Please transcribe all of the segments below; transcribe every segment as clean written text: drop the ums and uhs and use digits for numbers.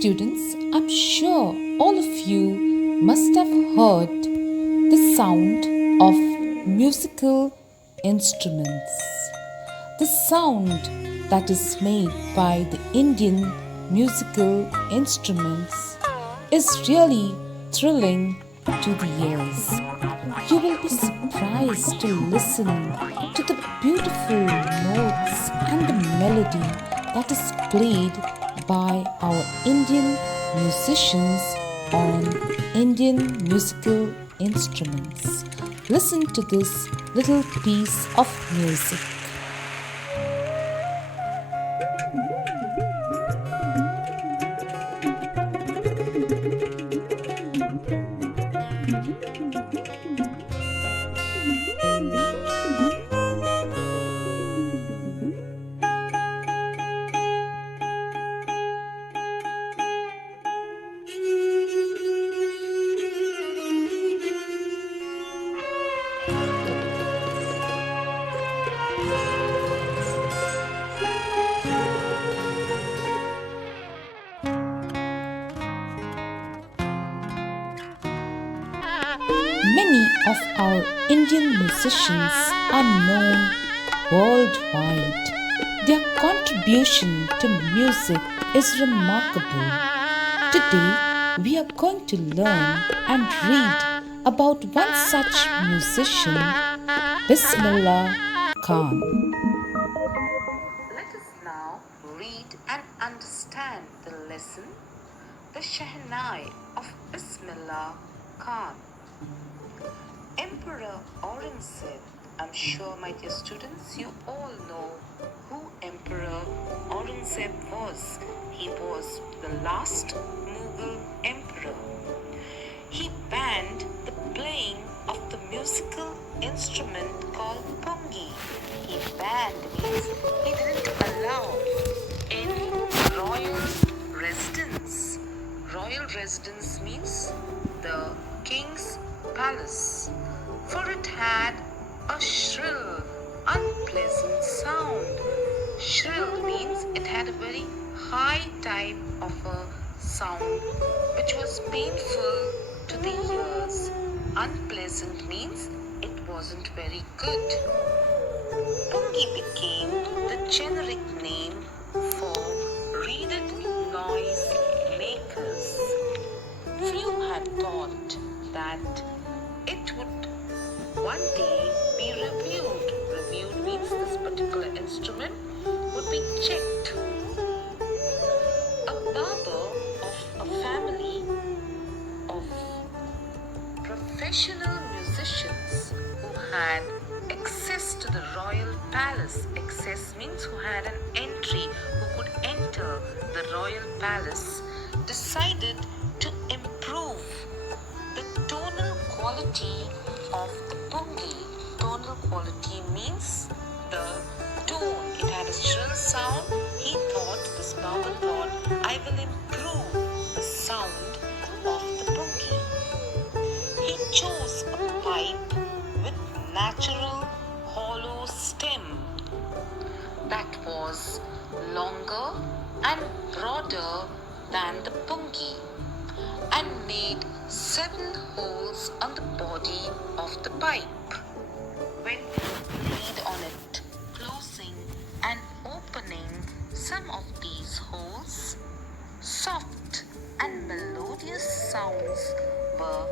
Students, I'm sure all of you must have heard the sound of musical instruments. The sound that is made by the Indian musical instruments is really thrilling to the ears. You will be surprised to listen to the beautiful notes and the melody that is played by our Indian musicians on Indian musical instruments. Listen to this little piece of music. Many of our Indian musicians are known worldwide. Their contribution to music is remarkable. Today, we are going to learn and read about one such musician, Bismilha Khan. Let us now read and understand the lesson, The Shehnai of Bismillah Khan. Emperor Aurangzeb. I'm sure, my dear students, you all know who Emperor Aurangzeb was. He was the last Mughal emperor. He banned the playing of the musical instrument called pungi. He banned means he didn't allow in royal residence. Royal residence means the king's palace, for it had a shrill, unpleasant sound. Shrill means it had a very high type of a sound which was painful to the ears. Unpleasant means it wasn't very good. Pungi became the generic name for reeded noise makers. Few had thought that it would one day be reviewed. Reviewed means this particular instrument would be checked. A barber of a family of professional musicians who had access to the royal palace. Access means who had an entry, who could enter the royal palace, decided to improve the tonal quality of the pungi. Tonal quality means the tone. It had a shrill sound. He thought, this barber thought, I will improve the sound of the pungi. He chose a pipe with natural hollow stem that was longer and broader than the pungi, and made 7 holes on the body of the pipe. When we read on it, closing and opening some of these holes, soft and melodious sounds were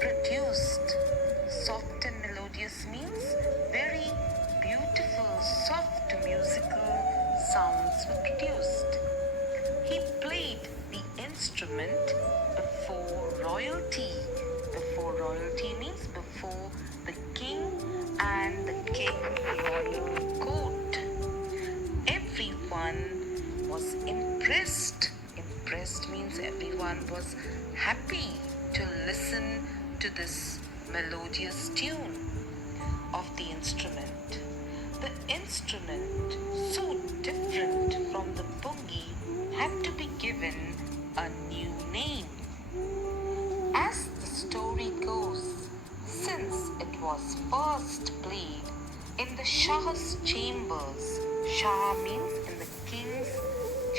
produced. Soft and melodious means very beautiful, soft musical sounds were produced. He played the instrument before royalty. Before royalty means before the king and the king royal court. Everyone was impressed. Impressed means everyone was happy to listen to this melodious tune of the instrument. The instrument, so different from the pungi, had to be given a new name. As the story goes, since it was first played in the Shah's chambers, Shah means in the king's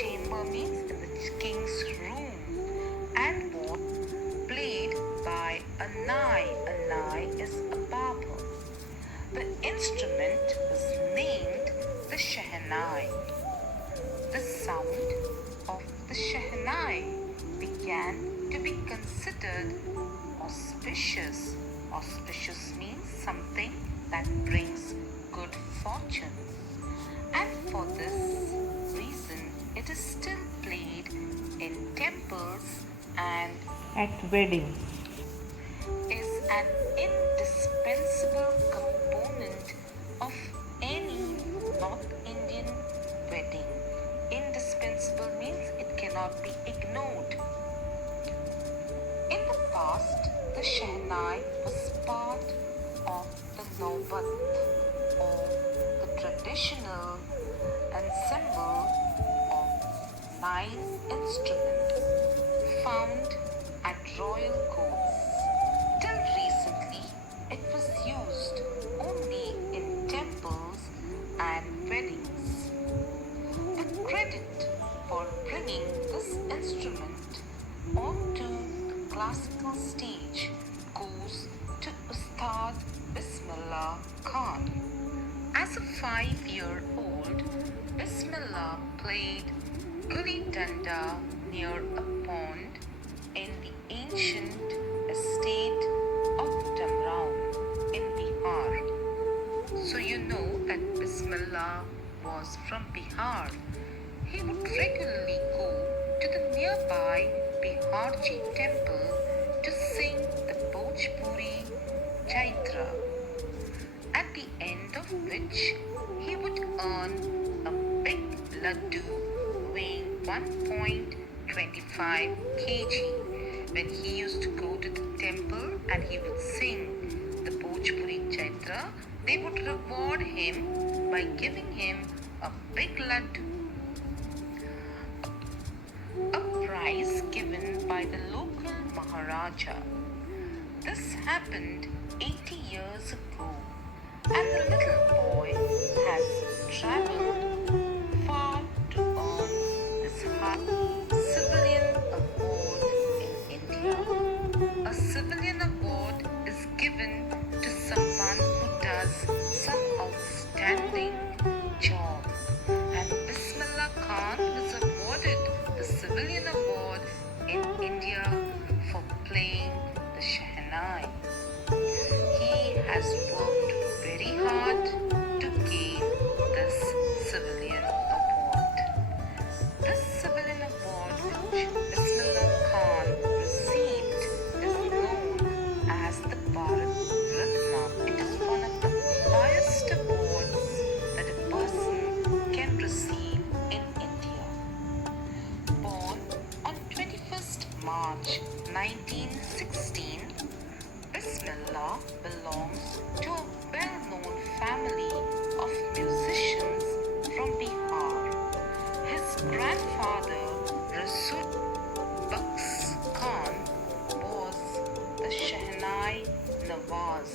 chamber means in the king's room and was played by a nai. A nai is a barber. The instrument was named the Shehnai. The sound of the Shehnai began to be considered auspicious. Auspicious means something that brings good fortune. And for this reason, it is still played in temples and at weddings. Is an indispensable component of any North Indian wedding. Indispensable means it cannot be ignored. In the past, the Shehnai was part of the Naubat, or the traditional ensemble of 9 instruments found at royal courts. Till recently, it was used only in temples and weddings. The credit for bringing this instrument onto the classical stage goes to Ustad Bismilha Khan. As a 5-year-old, Bismillah played gulli danda near a pond in the ancient estate of Damraun in Bihar. So you know that Bismillah was from Bihar. He would regularly go to the nearby Biharji temple to sing the Bhojpuri Chaitra, at the end of which he would earn a big laddu weighing 1.25 kg. When he used to go to the temple and he would sing the Bhojpuri Chaitra, they would reward him by giving him a big laddu, a prize given by the local Maharaja. This happened 80 years ago, and the little boy has traveled far to earn this high civilian award in India. A civilian award is given to someone who does some outstanding job, and Bismillah Khan was awarded the civilian award in India for playing the Shehnai. He has worked very hard to gain this civilian award. This civilian award which Bismillah Khan received is known as the Bharat Ratna. It is one of the highest awards that a person can receive in India. Born on 21st March 1916, Bismillah belongs to a well-known family of musicians from Bihar. His grandfather, Rasul Baks Khan, was the Shehnai Nawaz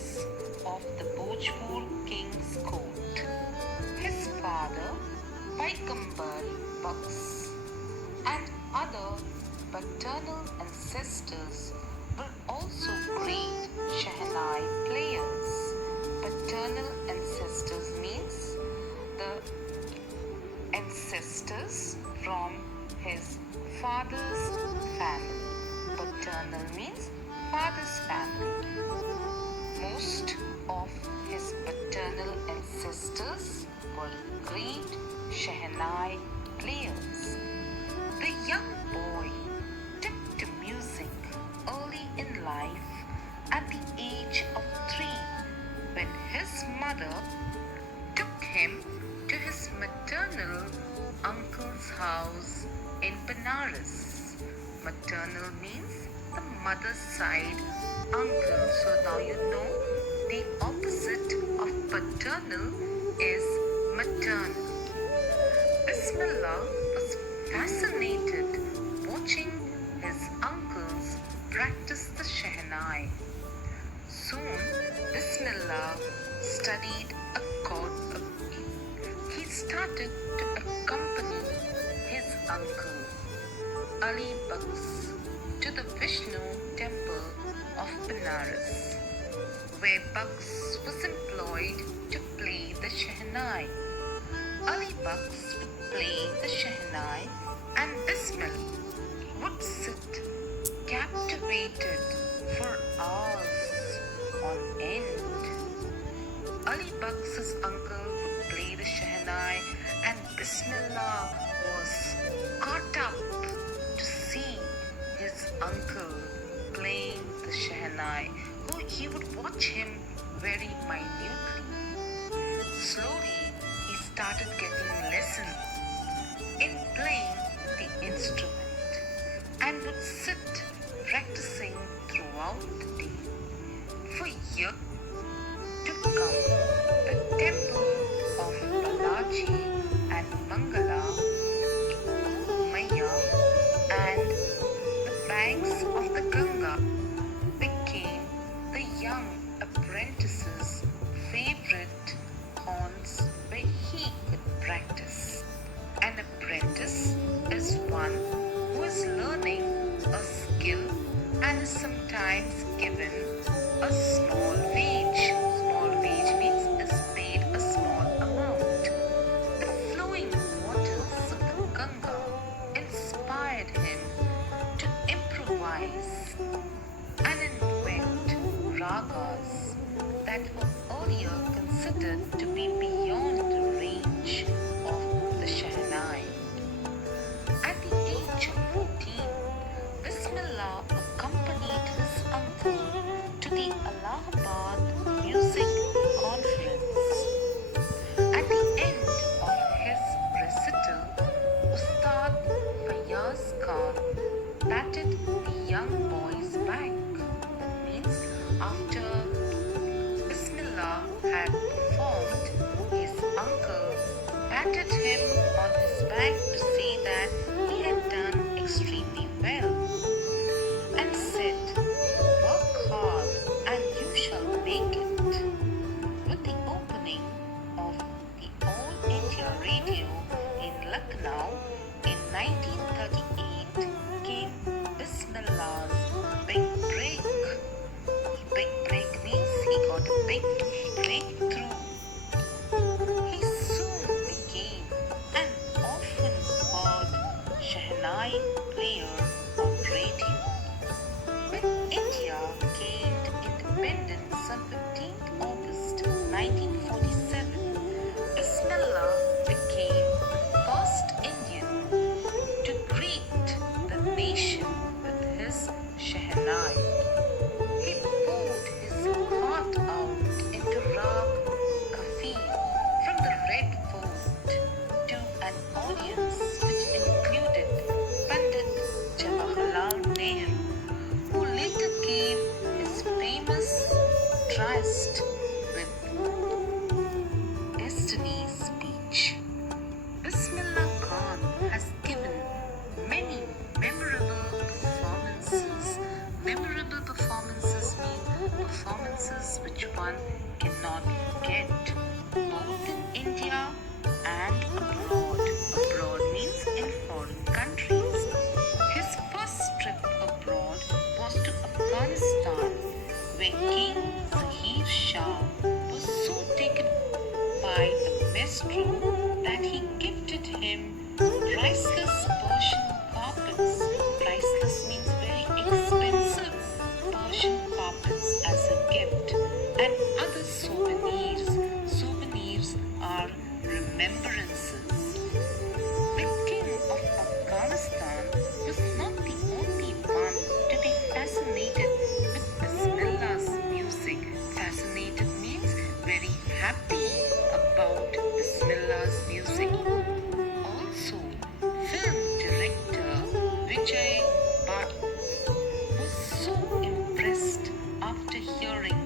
of the Bhojpur King's Court. His father, Paigambbar Baks, and other paternal ancestors were also great Shehnai players. Paternal ancestors means the ancestors from his father's family. Paternal means father's family. Most of his paternal ancestors were great Shehnai players. The young boy took to music early in life at the age of 3, when his mother took him to his maternal uncle's house in Benares. Maternal means the mother's side uncle. So now you know the opposite of paternal is maternal. Bismillah was fascinated watching his uncles practice the Shehnai. Soon, Bismillah studied he started to accompany his uncle, Ali Bucks, to the Vishnu temple of Benares, where Bucks was employed to play the Shehnai. Ali Bucks would play the Shehnai and Bismillah would sit captivated for hours on end. Ali Bucks's uncle would play the Shehnai and Bismillah was caught up to see his uncle playing the Shehnai. He would watch him very minutely. Slowly, he started getting lessons in playing the instrument and would sit practicing throughout the day. For years to come, the temple of Balaji and Mangala, Maya, and the banks of the Ganga became the young apprentice's favorite haunts where he could practice. An apprentice is one who is learning a skill and is sometimes given a small wage. Small wage means is paid a small amount. The flowing waters of the Ganga inspired him to improvise and invent ragas that were earlier considered to be beyond the range of the Shehnai. At the age of 14, Bismillah accompanied his uncle to the Allahabad Music Conference. At the end of his recital, Ustad Fayaz Khan patted the young boy's back. That means after Bismillah had performed, his uncle patted him on his back to say that he had done extremely well and said, "Work hard and you shall make it." With the opening of the All India Radio in Lucknow in 1938 came Bismillah's big break. Big break means he got a big breakthrough. He soon became an often heard Shehnai player on radio. When India gained independence on 15th August 1947, Bismillah became the first Indian to greet the nation with his Shehnai. He poured his heart out into Rag Kafi from the Red Fort to an audience which included Pandit Jawaharlal Nehru, who later gave his famous Tryst with Destiny speech. Bismillah Khan has given many memorable performances. Memorable performances mean performances which one cannot forget, both in India and abroad. Abroad means in foreign countries. His first trip abroad was to Afghanistan, where King Zahir Shah was so taken by the maestro that he gifted him priceless Persian carpets. Priceless means very expensive Persian carpets as a gift, and other souvenirs. Souvenirs are remembrances. The king of Afghanistan was not the only one to be fascinated with Bismillah's music. Fascinated means very happy about Bismillah's music. Also, film director Vijay Bhatt was so impressed after hearing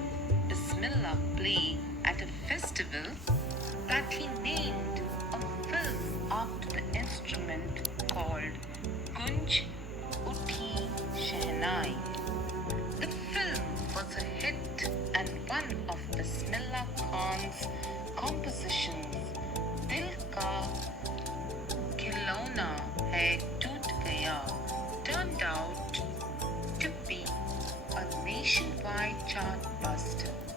Bismillah play at a festival that he named a film after the instrument called Gunj Uthi Shehnai. The film was a hit and one of Bismillah Khan's compositions, Dil Ka Khilona Hai pie chart buster.